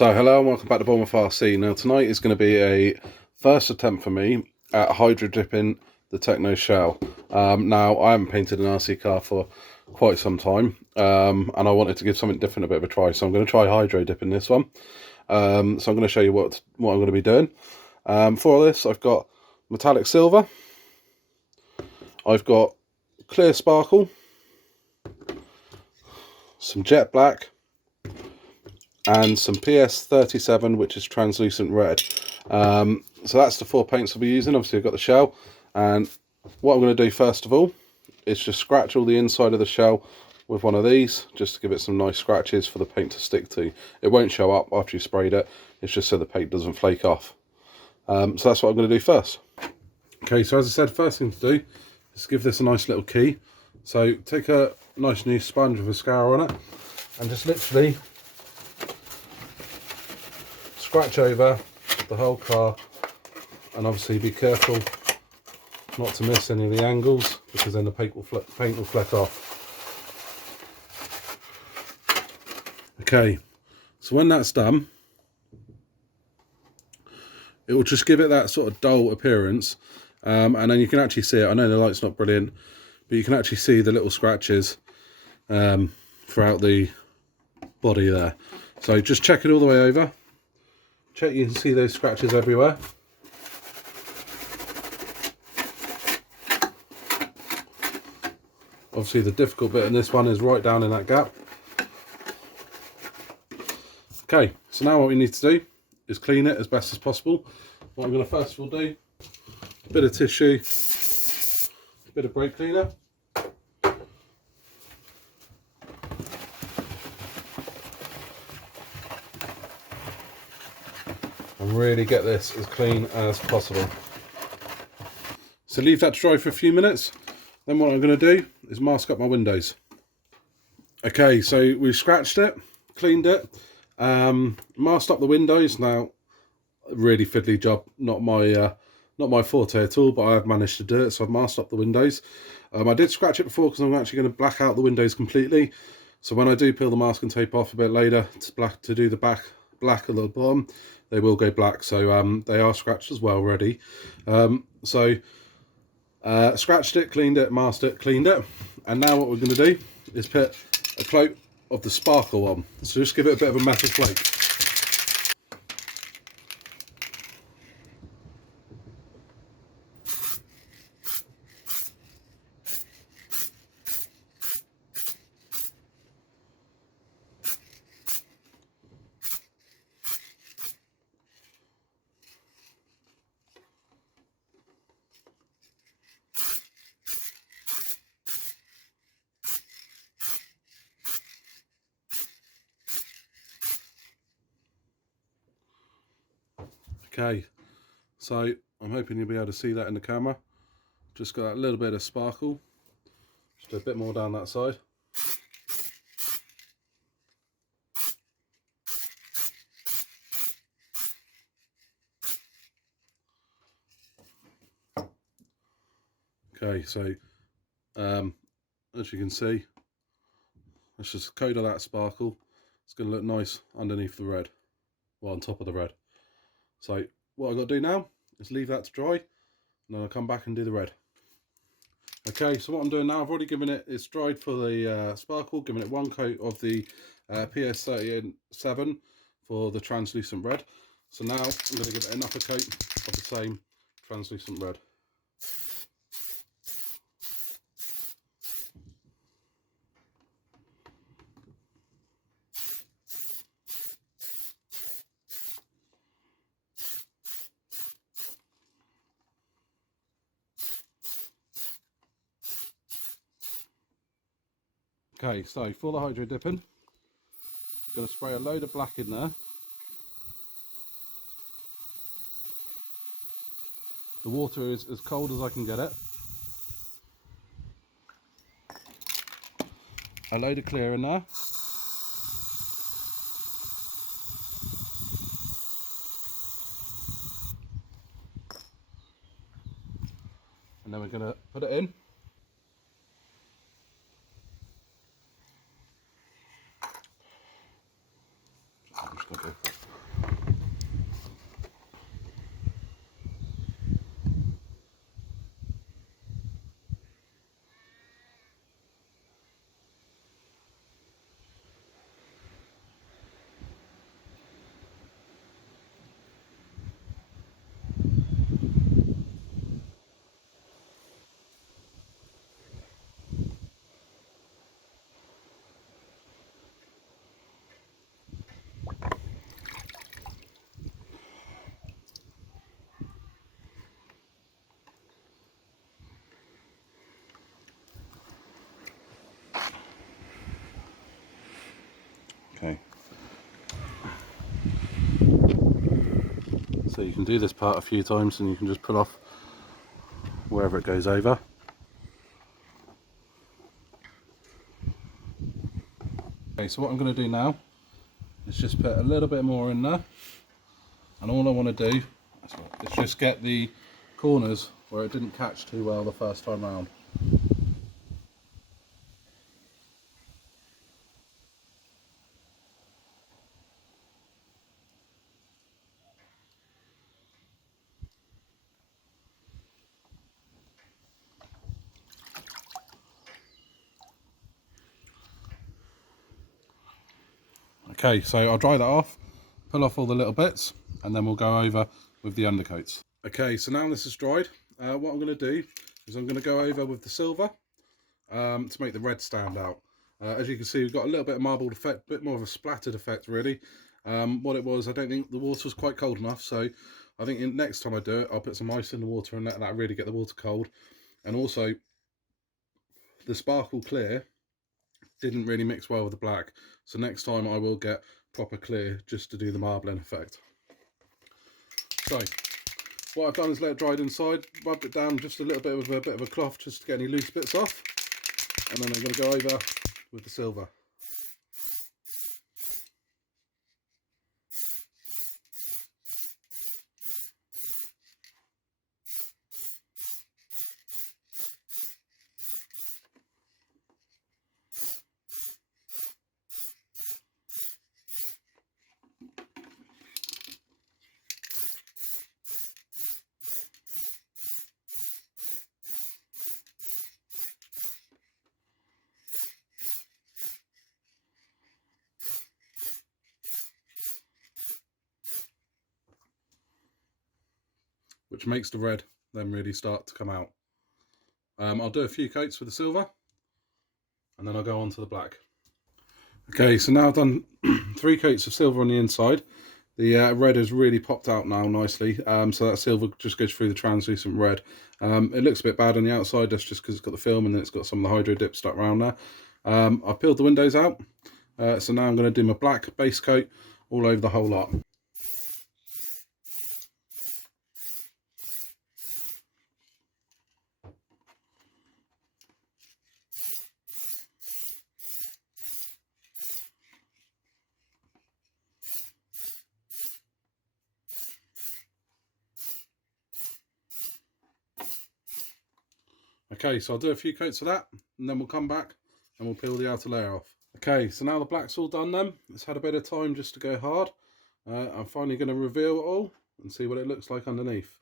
So hello and welcome back to Dumbo RC. Now tonight is going to be a first attempt for me at hydro dipping the Techno shell. Now I haven't painted an RC car for quite some time, and I wanted to give something different a bit of a try, so I'm going to try hydro dipping this one. So I'm going to show you what I'm going to be doing. For this I've got metallic silver, I've got clear sparkle, some jet black, and some PS37, which is translucent red. So that's the four paints I'll be using. Obviously I've got the shell, and what I'm going to do first of all is just scratch all the inside of the shell with one of these, just to give it some nice scratches for the paint to stick to. It won't show up after you sprayed it, it's just so the paint doesn't flake off. So that's what I'm going to do first. Okay, so as I said, first thing to do is give this a nice little key. So take a nice new sponge with a scour on it and just literally scratch over the whole car, and obviously be careful not to miss any of the angles, because then the paint will fleck off. Okay, so when that's done, it will just give it that sort of dull appearance, and then you can actually see it. I know the light's not brilliant, but you can actually see the little scratches throughout the body there. So just check it all the way over. Check you can see those scratches everywhere. Obviously the difficult bit in this one is right down in that gap. Okay, so now what we need to do is clean it as best as possible. What I'm going to first of all do, a bit of tissue, a bit of brake cleaner. And really get this as clean as possible. So leave that to dry for a few minutes. Then what I'm going to do is mask up my windows. Okay, so we've scratched it, cleaned it, masked up the windows. Now, really fiddly job, not my forte at all, but I have managed to do it. So I've masked up the windows. I did scratch it before because I'm actually going to black out the windows completely. So when I do peel the masking tape off a bit later to do the black at the bottom, they will go black. So they are scratched as well already. Scratched it, cleaned it, masked it, cleaned it, and now what we're going to do is put a coat of the sparkle on. So just give it a bit of a metal flake. Okay, so I'm hoping you'll be able to see that in the camera. Just got that little bit of sparkle, just a bit more down that side. Okay, so as you can see, that's just a coat of that sparkle. It's going to look nice underneath the red, well, on top of the red. So what I've got to do now is leave that to dry, and then I'll come back and do the red. Okay, so what I'm doing now, I've already given it's dried for the sparkle, given it one coat of the PS37 for the translucent red. So now I'm going to give it another coat of the same translucent red. Okay, so for the hydro dipping, I'm going to spray a load of black in there. The water is as cold as I can get it. A load of clear in there. And then we're going to put it in. I'm just going to go for it. Okay. So you can do this part a few times and you can just pull off wherever it goes over. Okay, so what I'm going to do now is just put a little bit more in there, and all I want to do is just get the corners where it didn't catch too well the first time round. Okay, so I'll dry that off, pull off all the little bits, and then we'll go over with the undercoats. Okay, so now this is dried, what I'm going to do is I'm going to go over with the silver to make the red stand out. As you can see, we've got a little bit of marbled effect, a bit more of a splattered effect really. What it was, I don't think the water was quite cold enough, so I think next time I do it, I'll put some ice in the water and let that really get the water cold. And also, the sparkle clear didn't really mix well with the black, so next time I will get proper clear just to do the marbling effect. So what I've done is let it dry inside, rubbed it down just a little bit with a bit of a cloth just to get any loose bits off, and then I'm going to go over with the silver. Which makes the red then really start to come out. I'll do a few coats with the silver, and then I'll go on to the black. Okay, so now I've done 3 coats of silver on the inside. The red has really popped out now nicely, so that silver just goes through the translucent red. It looks a bit bad on the outside, that's just because it's got the film and then it's got some of the hydro dip stuck around there. I've peeled the windows out, so now I'm going to do my black base coat all over the whole lot. Okay, so I'll do a few coats of that, and then we'll come back and we'll peel the outer layer off. Okay, so now the black's all done then. It's had a bit of time just to go hard. I'm finally going to reveal it all and see what it looks like underneath.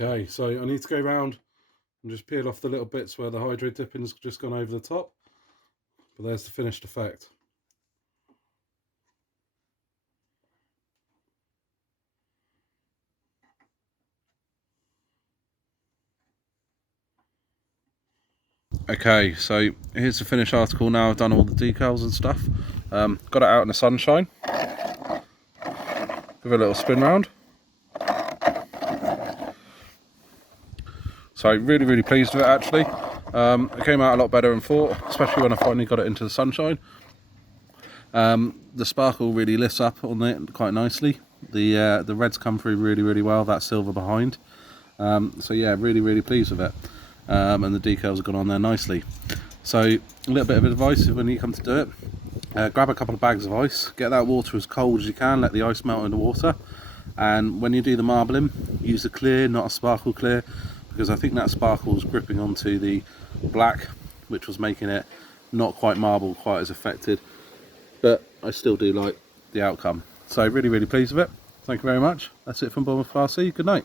Okay, so I need to go around and just peel off the little bits where the hydro dipping's just gone over the top. But there's the finished effect. Okay, so here's the finished article now. I've done all the decals and stuff. Got it out in the sunshine. Give it a little spin round. So really pleased with it actually. It came out a lot better than thought, especially when I finally got it into the sunshine. The sparkle really lifts up on it quite nicely. The red's come through really well, that silver behind. So yeah, really pleased with it. And the decals have gone on there nicely. So a little bit of advice when you come to do it, grab a couple of bags of ice, get that water as cold as you can, let the ice melt in the water, and when you do the marbling, use a clear, not a sparkle clear, because I think that sparkle was gripping onto the black, which was making it not quite marble, quite as affected, but I still do like the outcome. So really pleased with it. Thank you very much. That's it from Dumbo RC. Good night.